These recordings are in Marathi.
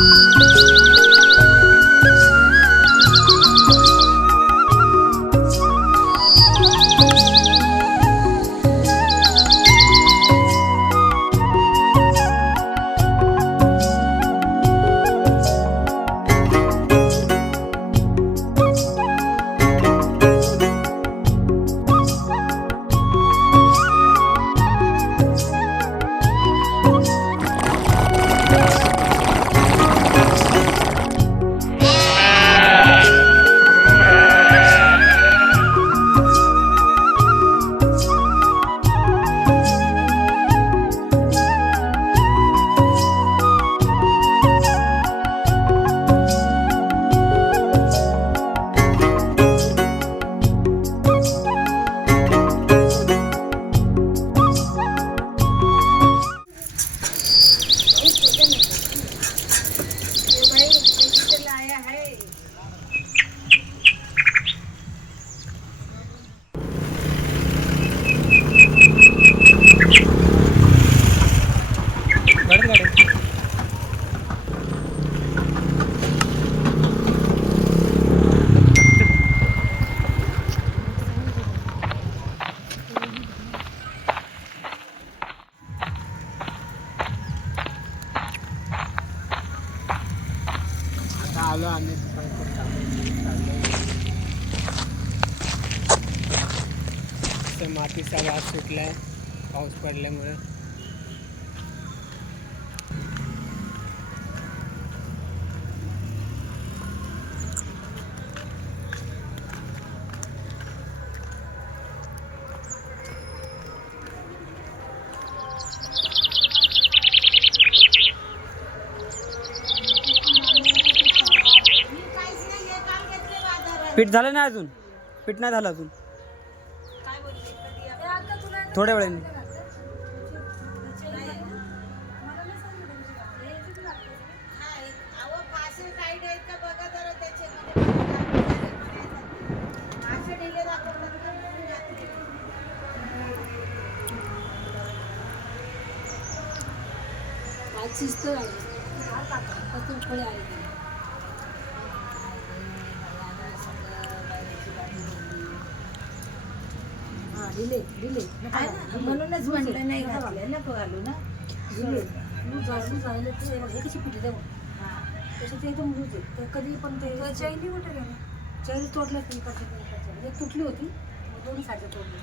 आता पीठ झालं नाही अजून? पीठ नाही झालं अजून? थोड्या वेळाने. आज शिस्त आहे दिले दिले म्हणूनच म्हटलं नाही घातलं. नको घालू ना. दिले. मी जाऊन जायला ते हे कशी देऊ त्याच्यात एकदम लूज आहे ते कधी पण ते चैनी कुठे गेला? चैनी तोडल्या ती इकडच्या एक तुटली होती. दोन्ही साईडला तोडली.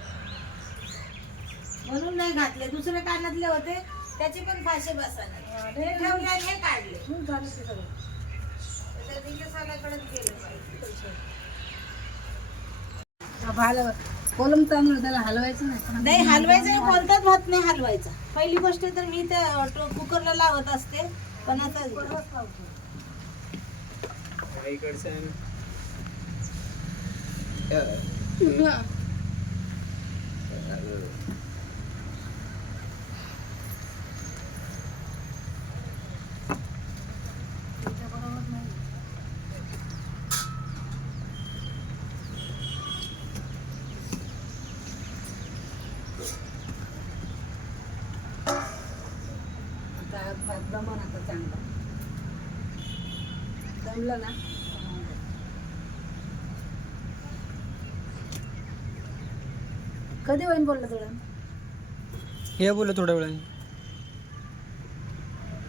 म्हणून नाही घातले. दुसरे कानातले होते. त्याचे पण फाशे बसायला हे ठेवले आणि हे काढले. झालं ते सगळं त्या दिवसालाकडेच गेलं पाहिजे. भाल. कोलम तांदूळ त्याला हलवायचं नाही नाही हलवायचं आणि कोणताच भात नाही हलवायचा. पहिली गोष्ट तर मी त्या कुकरला लावत असते पण आता इकडचं आहे ना. त्याच्याबरोबर नाही आता भात आता चांगला. जमलं ना? कधी होईन बोललं तुला? हे बोल थोड्या वेळाने.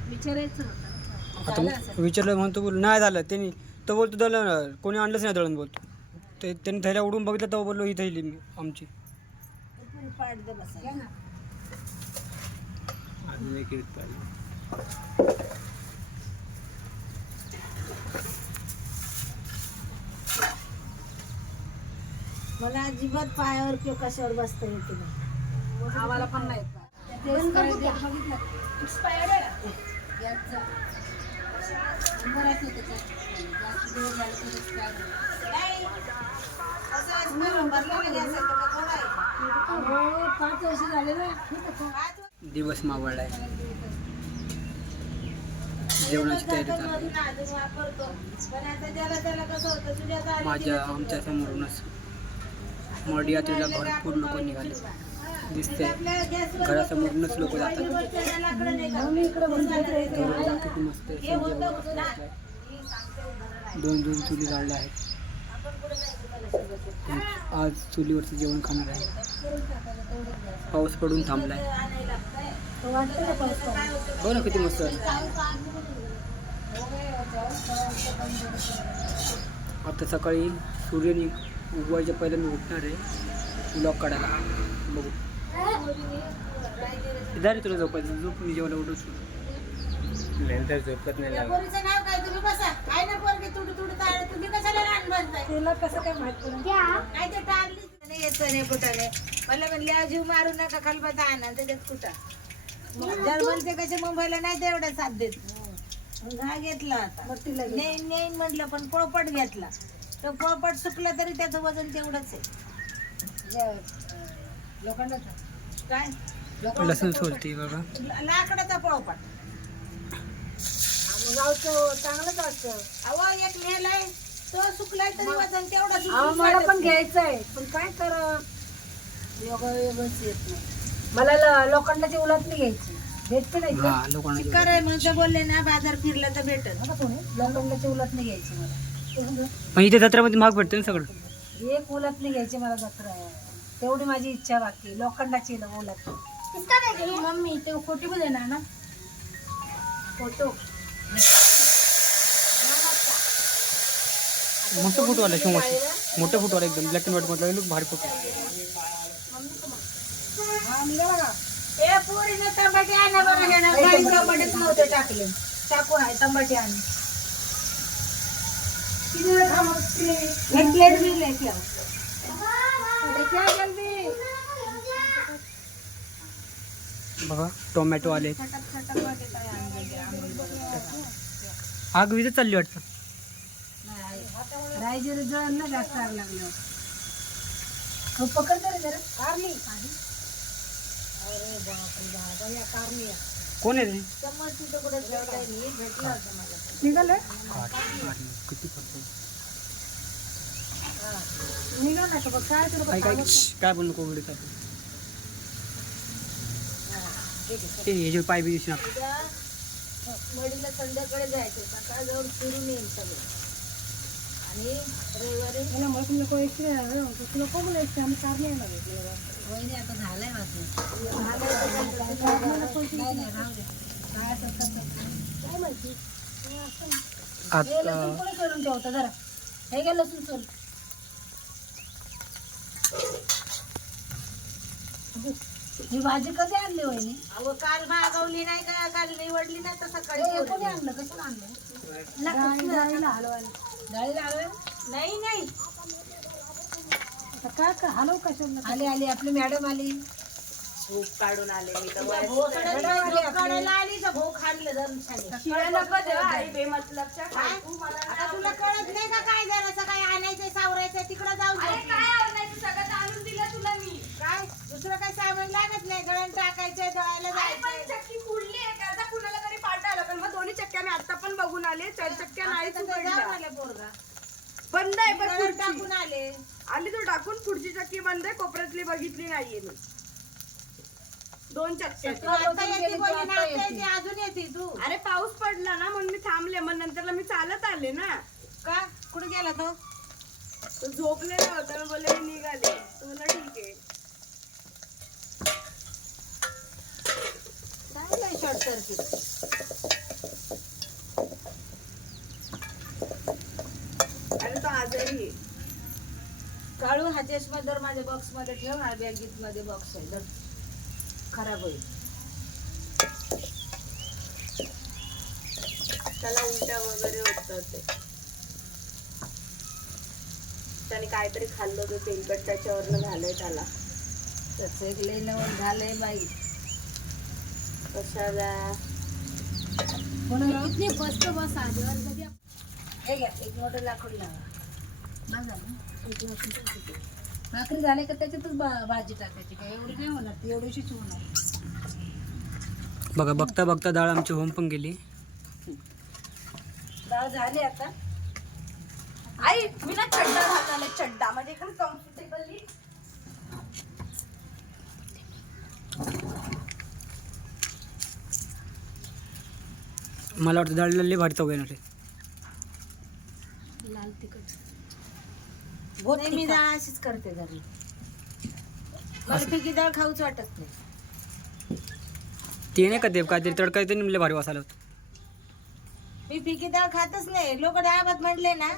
विचारायचं होतं. आता मग विचारलं म्हणतो बोल. नाही झालं. त्यांनी तो बोलतो दळण. कोणी आणलंच नाही दळण बोलतो ते त्यांनी थैल्या उडून बघितलं तेव्हा बोललो ही थैली मी आमची. पाठ दे बसा. ना. मला अजिबात पायावर किंवा कशावर बसता येते नाही. आम्हाला पण नाही. दिवस झाले तर तुझ्या आता आली माझ्या आमच्या समोरूनच मड यात्रेला भरपूर लोक निघाले. दिसते आपल्या गॅसवर घरासमोरूनच लोक जातात? धरून किती मस्त. हे. ही. दोन दोन चुली जाळल्या आहेत? आज चुलीवरचं जेवण खाणार आहे. पाऊस पडून थांबलाय? हो ना किती मस्त. आता सकाळी सूर्य नि उगवायच्या पहिल्या मी उठणार आहे. ब्लॉक काढायला. बघू. इधार तुला झोपायचं. झोप मी जेवायला उठू नंतर झोपत नाही मला म्हणले "आ, जीव मारू नका खलबता आणा. त्याच्यात कुठा? जर्मनचे कसे मुंबईला नाही तर एवढा साथ देत. मग हा घेतला आता. तिला. नेईन नेईन म्हटलं पण पोळपट घेतला. तो पोळपट सुकला तरी त्याचं वजन तेवढंच आहे. जे- लोखंडाचं? काय? लसूण सोलते बघा ल- लाकडाचा पोळपट. मग गावचं चांगलंच असतं. अहो एक नेलाय तो सुकलाय तरी वजन तेवढंच अहो मला पण घ्यायचं आहे पण काय कर? योगा योगच येत नाही. मला ल- लोखंडाची उलटणी घ्यायची. भेटते नाही हा लोकांना चिक्कार आहे म्हणजे बोलले ना बाजार फिरला तर भेटल उलटणी घ्यायची मला. पण इथे जत्रेमध्ये महाग भेटते ना सगळं. एक उलटणी घ्यायची मला जत्रा. आहे तेवढी माझी इच्छा बाकी. लोखंडाची ल- उलटणी मम्मी ते खोटी पण देणार ना? फोटो मोठं फोटो आला शिवमाशी मोठं फोटो आला एकदम. ब्लॅक अँड व्हाईट मधला लोक भारी फोटो हा निघाला का ए पोरीनं तंबाटे आणा बरं हे ना काही तंबाटेच नव्हते टाकले. चाकू आहे तंबाटी आणि. एक प्लेट बी लेके आओ. बघा टोमॅटो आले. आग विजत चालली वाटतं. जळण ना जास्त आग लागलं. हो पकड जरा कारली अरे बापरे बाबा या कारली या. कोण आहे रे? समज तिथं कुठं ठेवता येईल भेटलं होतं मला. निघालं किती पडतो निघा ना का बघ? काय तुला काय काय काय? ते ह्याच्यावर पाय बी दिसणार मडीला संध्याकडे जायचं सकाळ जाऊन फिरून येईल सगळं. मला मग नको तुला नको बोलायचं? आम्ही कारली आहे ना भेटलं वहिनी आता झालंय माझं नाही नाही काय कसं माहिती? हे लसूण कोणी सोलून ठेवतं? जरा. हे घ्या लसूण सोल. ही भाजी कधी आणली वहिनी? अहो काल भागवली नाही का? काल निवडली नाही तर सकाळी. कोणी आणलं? कशाला आणलं? हलवायला डाळीला हलवायला नाही नाही. आता काय का हलव कशाला आली आली. आपली मॅडम आली. भूक काढून आले. मी तर भूक काढायला आली. तर भूक खाल्लं आता तुला कळत नाही का काय जरासं काय आणायचं सावरायचं तिकडं जाऊ काय दुसरं काय सामान लागत नाही? दळण टाकायचं दळायला जायचं कुणाला तरी पाठवलं पण मग दोन्ही चक्क्या मी आता पण बघून आले. चार चक्क्या जा उघडल्या. मला पोरगा. बंद आहे पण खुर्ची. टाकून आले. आली तू टाकून पुढची चक्की बंद आहे कोपऱ्यातली बघितली नाहीये मी. दोन चक्क्या तू आता येते बोलली ना आता येते अजून येते तू. अरे पाऊस पडला ना म्हणून मी थांबले. मग नंतरला मी चालत आले ना. का? कुठे गेला तो? तो झोपलेला होता मी बोलले निघाले. तो म्हणला ठीक आहे. चांगलं शॉर्ट सर्किट अरे तो आजारी आहे काढून हा चष्मा दर माझ्या बॉक्समध्ये ठेव हा बॅगीत मध्ये बॉक्स आहे. दर खराब होईल. त्याला उलट्या वगैरे होतात ते. त्याने काहीतरी खाल्लं होतं तेलकट त्याच्यावरनं झालंय त्याला. तसं एक नवल झालंय बाई. कशाला? किती बसतो बस आजवर. कधी हे घ्या एक मोठं लाकूड लावा. बस भाकरी झाले का त्याच्यातच भाजी टाकायची काय? एवढी नाही होणार? ती एवढीशीच होणार. बघा बघता बघता डाळ आमची होम पण गेली. डाळ झाली आता. आई मी ना चड्डा घातला चड्डा. म्हणजे एकदम कम्फर्टेबल मला वाटतं डाळ लल्ली भाडतो घेणार नाही, मी डाळ अशीच करते घरी. मला फिकी डाळ खाऊच वाटत नाही. ते नाही का ते काहीतरी तडका येते लई भारी वासाला. मी फिकी डाळ खातच नाही. लोक डाळ भात म्हटले ना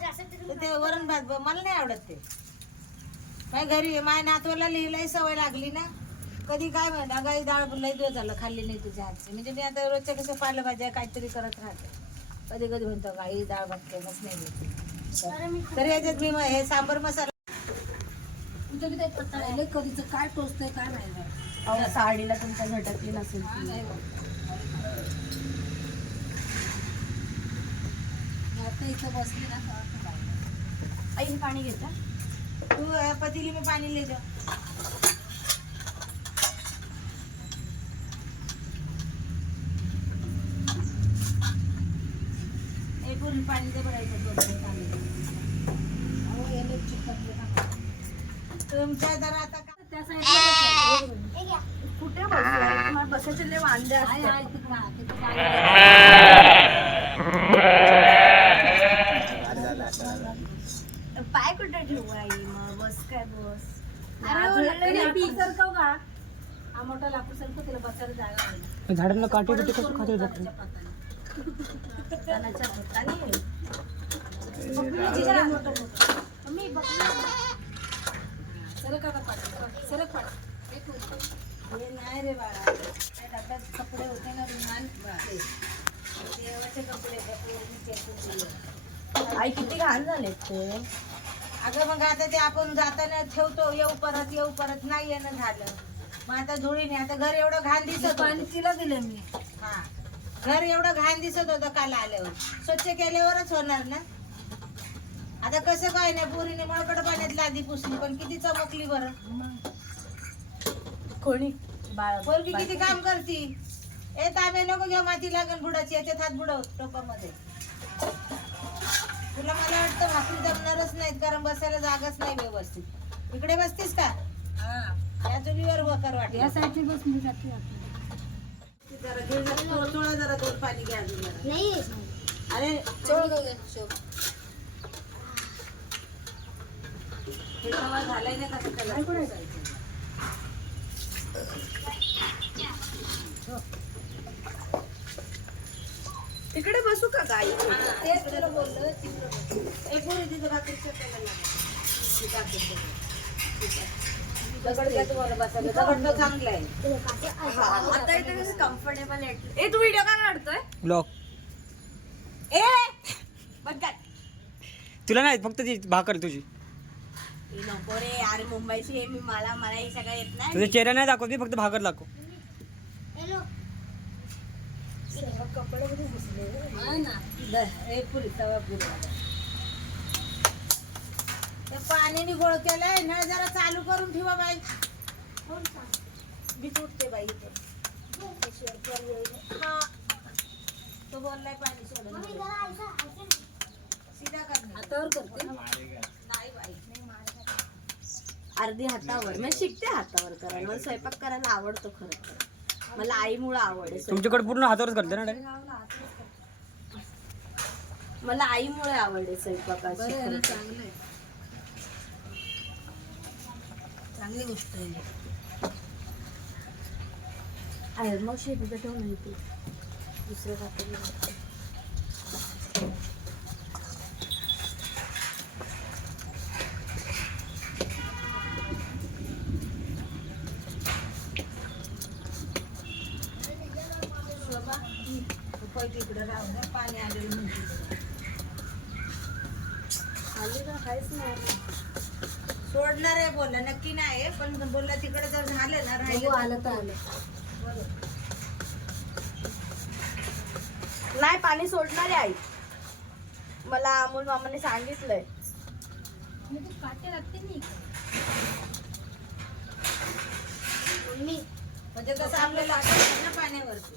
तर ते वरण भात ब- मला नाही आवडत ते. माझ्या घरी माझ्या नातवाला लिहिलाही सवय लागली ना. कधी काय म्हणा गाई डाळ लई दिवस झालं खाल्ली नाही तुझ्या हातची. म्हणजे मी आता रोजच्या कसं पालेभाज्या काहीतरी करत राहते. कधी कधी म्हणतो गाई डाळ भात नाही मी. तर याच्यात मी हे सांबर मसाला कधीचं काय टोचतंय काय नाही. साडीला तुमच्या झटकली नसेल इथं बसली ना. आई पाणी घेता तू पतीली में पानी ले ए, पूर्ण पाणी दे बरं इथं दोन तीन पाणी दे. अहो, याला चिकटलं का नाही? तुमच्या जरा आता का- त्या साईडला. हे. कुठे बसलाय बसायचे लय वांदे आहे, असतात तिकडं आहे, तिकडं आहे. पाय कुठे ठेवू आई मग बस काय बस अरे, बी सरकव का? हा मोठा लाकूड सरकव, त्याला बसायला जागा आहे. झाडांना काटे बिटे कसं खाते पाताने. मोठं मोठं. मम्मी, बघ. सरक आता पाठी, सरक, सरक पाठी. एक मिनिट. हे नाही रे बाळा त्या डब्यात कपडे होते ना. देवाचे कपडे. आई किती घाण झाले ते अगं मग आता ते आपण जाताना ठेवतो येऊ परत येऊ परत नाही येणं झालं मग आता धुळीने आता घर एवढं घाण दिसत पाणी. तिला दिलं मी हा घर एवढं घाण दिसत होतं काल आल्यावर स्वच्छ केल्यावरच होणार ना आता कसं काय नाही पोरीने मळकड पाण्यात लादी पुसली पण किती चमकली बरं. कोणी? बाळ पोरगी किती काम करती? ए तांबे नको घेऊ माती लागन बुडाची याच्यात हात बुडव टोपामध्ये. तुला मला वाटतं भाकरी जमणारच नाहीत कारण बसायला जागाच नाही व्यवस्थित. इकडे बसतीस का? या चुलीवर वकर या वाटलं साईडची बस मी जाते. जरा घे जरा थोडं थोडं जरा दोन पाणी घ्या अजून जरा. अरे दगड तो चांगला आहे आता इथे कसं कम्फर्टेबल ए तू व्हिडिओ का काढतोय? ब्लॉक ए काय. तुला नाही फक्त ती भाकर तुझी. नको रे यार मुंबईची आहे मी मला मला हे सगळं येत नाही. तुझ्या चेहरा नाही दाखवत मी फक्त भाकर दाखव ना. द- ए पुरी तवा पुरी ते पाण्याने गोळ केलंय ना जरा चालू करून ठेवा बाई. मी तुटते बाई इथे. हा. तो बोललाय पाणी सोडून. सीधा हातावर करते. नाही बाई. अर्धी हातावर मी शिकते हातावर करायला मला स्वयंपाक करायला आवडतो खरं तर. मला आईमुळे आवड आहे स्वयंपाक. तुमच्याकडे पूर्ण हातावरच करते ना direct? मला आईमुळे आवड आहे बरं स्वयंपाकाची आहे ना खरं तर. चांगलं आहे चांगली गोष्ट आहे आहे मग शेतीचं ठेव नाही तू दुसरं काहीतरी पहिले इकडे राहून द्या, पाणी आलेलं म्हणते आली ना काहीच नाही. सोडणार आहे बोलला नक्की नाही पण बोलला तिकडे जर झालं ना बघू राहिलं आलं तर आलं. नाही पाणी सोडणार आहे आई. मला अमोल मामाने सांगितलंय. मी तू काटे लागते नाही म्हणजे कसं आपल्याला आठवतं ना पाण्यावरती.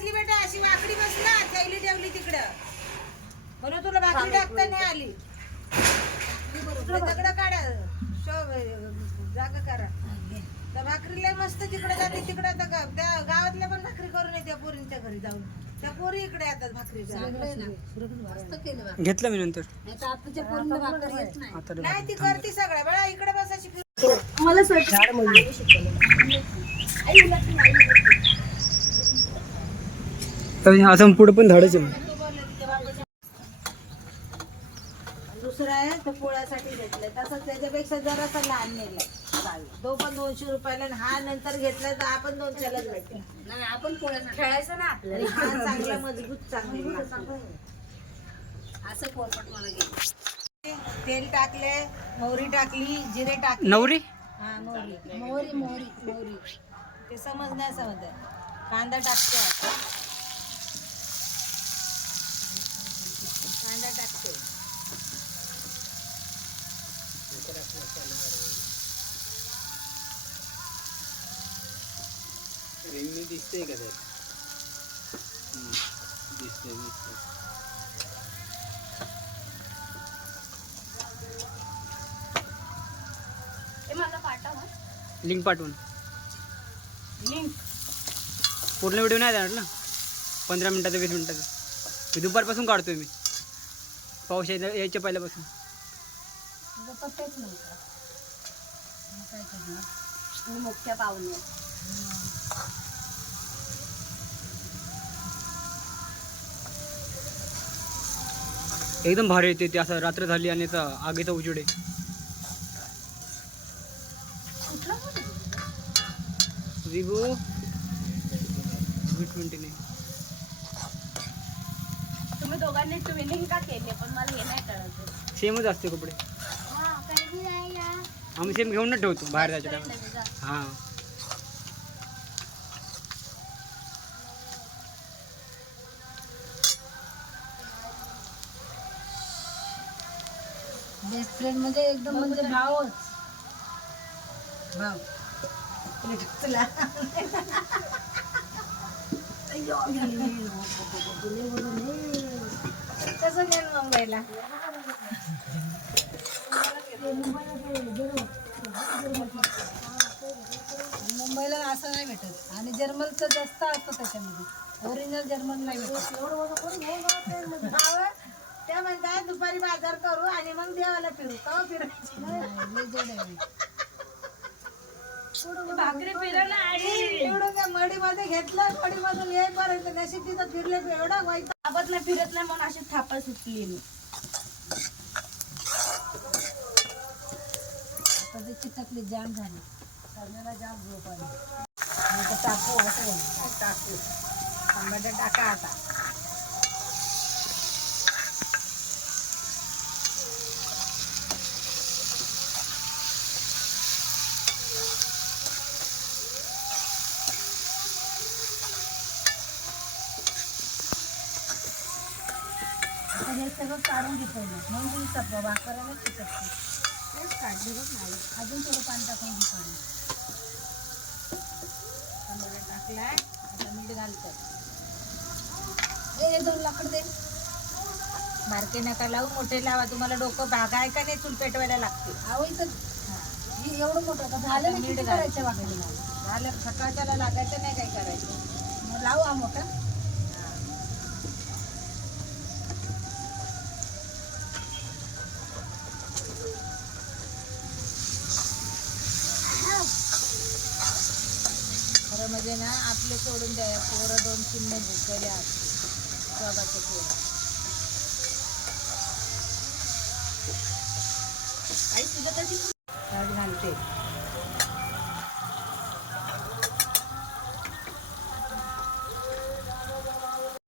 बसली बेटा अशी वाकडी बस ना थैली ठेवली तिकडं. म्हणून तुला भाकरी टाकता नाही आली. दगड काढा. शो जागा करा. त्या भाकरी लय मस्त तिकडे जाते तिकडे आता गा- त्या गावातल्या पण भाकरी करून येते त्या पोरींच्या घरी जाऊन. त्या पोरी इकडे येतात भाकरी. घेतलं मी नंतर. नाही तर ती करते सगळ्या वेळा इकडे बसायची मला तर असं पुढे पण झाडच आहे. दुसरं पोळ्यासाठी तसंच त्याच्यापेक्षा जरासा लहान. तो पण दोनशे रुपयाला आणि हा नंतर तर आपण दोनशेलाच भेटेल नाही आपण पोळ्यासाठी. खेळायचं ना आणि आपल्याला हा चांगला मजबूत चांगला असं पोरपट मला गेलं तेल टाकले मोहरी टाकली जिरे टाकले. नवरी? हा मोहरी. मोहरी मोहरी मोहरी. ते समज नाही समजत. कांदा टाकते आता. कांदा टाकते लिंक पाठवून. पूर्ण व्हिडिओ नाही जाणार ना? पंधरा मिनिटाचा वीस मिनिटाचा. मी दुपारपासून काढतोय मी. पाऊस यायचा यायच्या पहिल्यापासून. एकदम भारी येते ते असं रात्र झाली आणि याचा आगीचा उजेड. आहे विवो व्ही ट्वेंटी नाही. तुम्ही दोघांनी ट्विनिंग का केले? पण मला हे नाही कळत सेमच असते कपडे. आम्ही सेम घेऊनच ठेवतो बाहेर जायच्या टायमाला हां. बेस्ट फ्रेंड म्हणजे एकदम म्हणजे भावच. भाव. तुला. कसं गेल मुंबईला? मुंबईला असं नाही भेटत. आणि जर्मनचं जास्त असतं त्याच्यामध्ये. ओरिजिनल जर्मन नाही भेटत. भावा, त्या म्हणतात दुपारी बाजार करू आणि मग देवाला फिरू. का फिरायची? नाही, लय जड आहे. भाकरी फिरवलं आणि एवढं काय मडीमध्ये घेतलं मडीमधून येईपर्यंत नशीब तिथं फिरले एवढा वाईट. सोबत नाही फिरत नाही म्हणून अशी थापा सुटली मी. आता ते चिटकली जाम झाली. सगळ्याला जाम झोप आली. टाकू असं. टाकू. टमाटर टाका आता आता हे सगळं काढून घेतलं म्हणून तुम्ही सपवा भाकरायला चिटकते तेच काढले बघ नाही. अजून थोडं पाणी टाकून घे काढून टमाटर टाकलाय. आता मीठ घालतात ए दोन लाकड दे. बारके नका लावू मोठे लावा. तुम्हाला डोकं भागाय का नाही चूल पेटवायला लागते अहो इथं हे. एवढं मोठं झालं मीठ किती घाल. करायचं वाकडे झालं. सकाळच्याला लागायचं नाही काय करायचं. मग लावू हा मोठा.